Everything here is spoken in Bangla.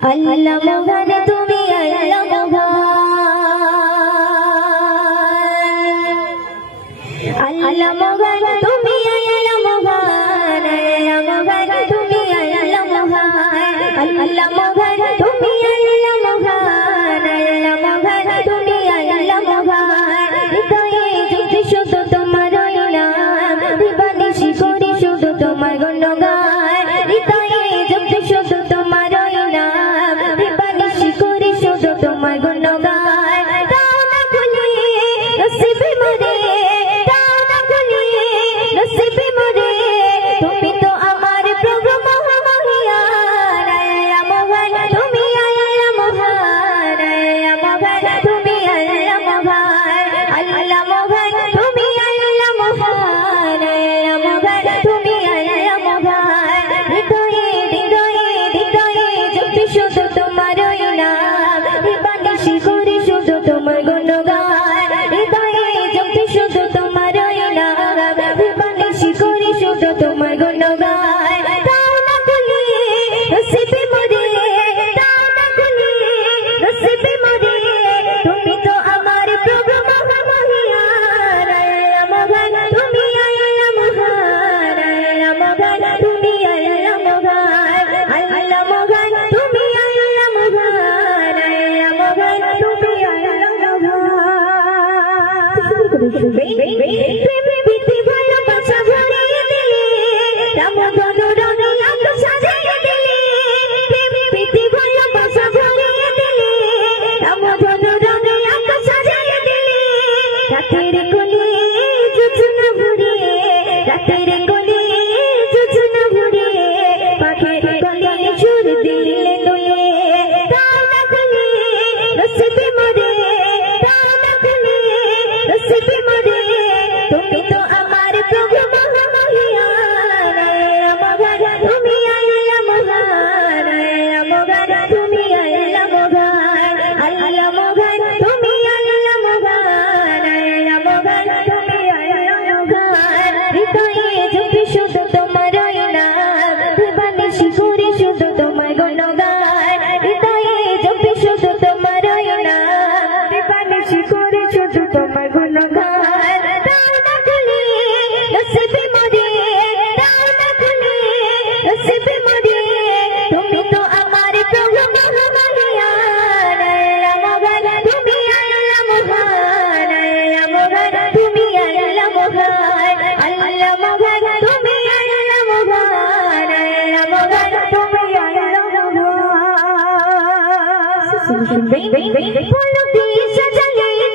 আল্লাহ মহান তুমি আল্লাহ মহান আল্লাহ মহান তুমি আল্লাহ মহান আল্লাহ মহান তুমি আল্লাহ মহান আল্লাহ মহান তুমি আল্লাহ মহান আল্লাহ মহান তুমি আল্লাহ মহান হৃদয়ে যদি শুধু তোমার নাম দিবানিশি করি শুধু তোমার গুণগান হৃদয়ে যদি শুধু তোমার নাম দিবানিশি করি শুধু তোমার গুণগান দাও না খুলে নসিবে মরে দাও না খুলে নসিবে মরে তুমি তো আমার প্রভু মহান আল্লাহ মহান তুমি আল্লাহ মহান আল্লাহ মহান তুমি আল্লাহ মহান আল্লাহ মহান তুমি আল্লাহ মহান আল্লাহ মহান তুমি আল্লাহ মহান হৃদয়ে হৃদয়ে হৃদয়ে যদি শুধু তোমার নাম দিবানিশি করি শুধু তোমার গুণগান হৃদয়ে যদি শুধু তোমার নাম দিবানিশি করি শুধু তোমার গুণগান দাও না খুলে নসিবে মরে দাও না খুলে নসিবে মরে তুমি তো আমার প্রভু মহান আল্লাহ মহান তুমি আল্লাহ মহান আল্লাহ মহান তুমি আল্লাহ মহান আল্লাহ মহান তুমি আল্লাহ মহান আল্লাহ মহান তুমি আল্লাহ মহান প্রেম প্রীতি ভালোবাসা ভরিয়ে দিলে রামধন রঙে আলো সাজিয়ে দিলে প্রেম প্রীতি ভালোবাসা ভরিয়ে দিলে রামধন রঙে আলো সাজিয়ে দিলে রাতের কোলে জোছনা ভরে রাতের কোলে জোছনা ভরে পাখির কোলে সুর দিলে দোলে দাও না খুলে নসিবে মরে দাও না খুলে নসিবে মরে তুমি তো আমার প্রভু মহান আল্লাহ মহান তুমি আল্লাহ মহান আল্লাহ মহান তুমি আল্লাহ মহান আল্লাহ মহান তুমি আল্লাহ মহান আল্লাহ মহান তুমি আল্লাহ মহান হৃদয়ে যদি শুধু তোমার নাম দিবানিশি করি শুধু তোমার গুণগান হৃদয়ে যদি শুধু তোমার নাম দিবানিশি করি শুধু তোমার গুণগান দাও না খুলে নসিবে মরে দাও না খুলে নসিবে মরে তুমি তো আমার প্রভু মহান আল্লাহ মহান তুমি আল্লাহ মহান আল্লাহ মহান তুমি আল্লাহ মহান আল্লাহ মহান তুমি আল্লাহ মহান আল্লাহ মহান তুমি আল্লাহ মহান বলো দিয়ে সাজালে